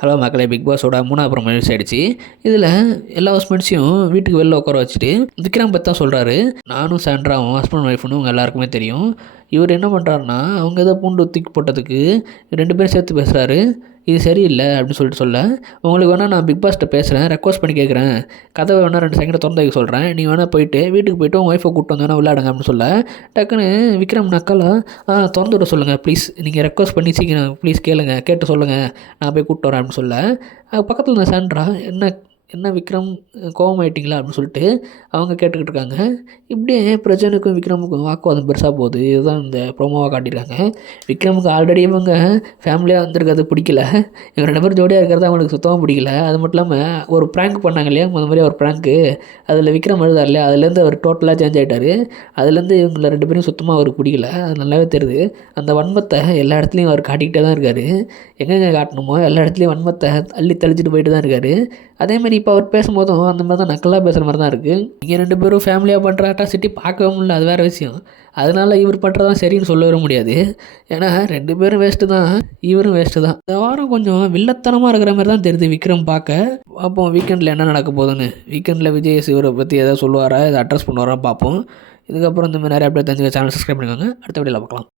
Hello மக்களே, big பாஸோட 3வது promo release ஆயிடுச்சு. இதில் எல்லா ஹவுஸ்மேட்ஸையும் வீட்டுக்கு வெளில உட்கார வச்சுட்டு விக்ரம் பற்றி தான் சொல்கிறாரு. நானும் சாண்ட்ராவும் ஹஸ்பண்ட் ஒய்ஃப்னு உங்கள் எல்லாருக்குமே தெரியும். இவர் என்ன பண்ணுறாருன்னா, அவங்க ஏதோ பூண்டு தூக்கி போட்டதுக்கு 2 பேரும் சேர்த்து பேசுகிறாரு. இது சரியில்லை அப்படின்னு சொல்ல, உங்களுக்கு வேணால் நான் பிக் பாஸ்கிட்ட பேசுகிறேன், ரெக்வஸ்ட் பண்ணி கேட்குறேன், கதவை வேணால் 2 செகண்ட் திறந்து வைக்க சொல்கிறேன், நீ வேணால் போயிட்டு வீட்டுக்கு போய்ட்டு உங்கள் ஒய்ஃபை கூப்பிட்டு வந்து வேணால் விளையாடுங்க அப்படின்னு டக்குன்னு விக்ரம் நக்கலாக திறந்து விட சொல்லுங்கள் ப்ளீஸ், நீங்கள் ரெக்வஸ்ட் பண்ணி சீக்கிரம் ப்ளீஸ் கேட்டு சொல்லுங்கள், நான் போய் கூப்பிட்டு வரேன் அப்படின்னு பக்கத்தில் இருந்த சாண்ட்ரா என்ன விக்ரம் கோவமாயிட்டிங்களா அப்படின்னு சொல்லிட்டு அவங்க கேட்டுக்கிட்டு இருக்காங்க. இப்படியே பிரஜனுக்கும் விக்ரமுக்கும் வாக்குவாதம் பெருசாக போகுது. இதுதான் இந்த ப்ரோமோவாக காட்டியிருக்காங்க. விக்ரமுக்கு ஆல்ரெடி இவங்க ஃபேமிலியாக வந்திருக்கிறது பிடிக்கல, இவங்க 2 பேரும் ஜோடியாக இருக்கிறது அவங்களுக்கு சுத்தமாக பிடிக்கல. அது மட்டும் இல்லாமல் ஒரு ப்ராங்க் பண்ணாங்க இல்லையா, மாதிரி ஒரு ப்ராங்க்கு, அதில் விக்ரம் எழுதார் இல்லையா, அதுலேருந்து அவர் டோட்டலாக சேஞ்ச் ஆகிட்டார். அதுலேருந்து இவங்களை 2 பேரும் சுத்தமாக அவருக்கு பிடிக்கல. அது நல்லாவே தெரியுது. அந்த வன்மத்தை எல்லா இடத்துலையும் அவர் காட்டிக்கிட்டே தான் இருக்கார். எங்கெங்கே காட்டணுமோ எல்லா இடத்துலையும் வன்மத்தை அள்ளி தெளிச்சிட்டு போயிட்டு தான் இருக்கார். அதேமாதிரி இப்போ அவர் பேசும்போதும் அந்த மாதிரி தான் நக்கலாக பேசுகிற மாதிரி தான் இருக்குது. இங்கே 2 பேரும் ஃபேமிலியாக பண்ணுற அட்ராசிட்டி பார்க்கவே முடியல, அது வேறு விஷயம். அதனால் இவர் பண்ணுறதான் சரின்னு சொல்ல வர முடியாது. ஏன்னா 2 பேரும் வேஸ்ட்டு தான், இவரும் வேஸ்ட்டு தான். இந்த வாரம் கொஞ்சம் வில்லத்தனமாக இருக்கிற மாதிரி தான் தெரியுது விக்ரம் பார்க்க. பார்ப்போம் வீக்கெண்டில் என்ன நடக்க போகுதுன்னு. வீக்கெண்டில் விஜய் சிவரை பற்றி எதாவது சொல்லுவாரா, இதை அட்ரஸ் பண்ணுவாரா பார்ப்போம். இதுக்கப்புறம் இந்த மாதிரி நிறைய அப்டேட் தெரிஞ்சுக்க சேனல் சப்ஸ்கிரைப் பண்ணிக்கோங்க. அடுத்த வீடியோவில் பார்க்கலாம்.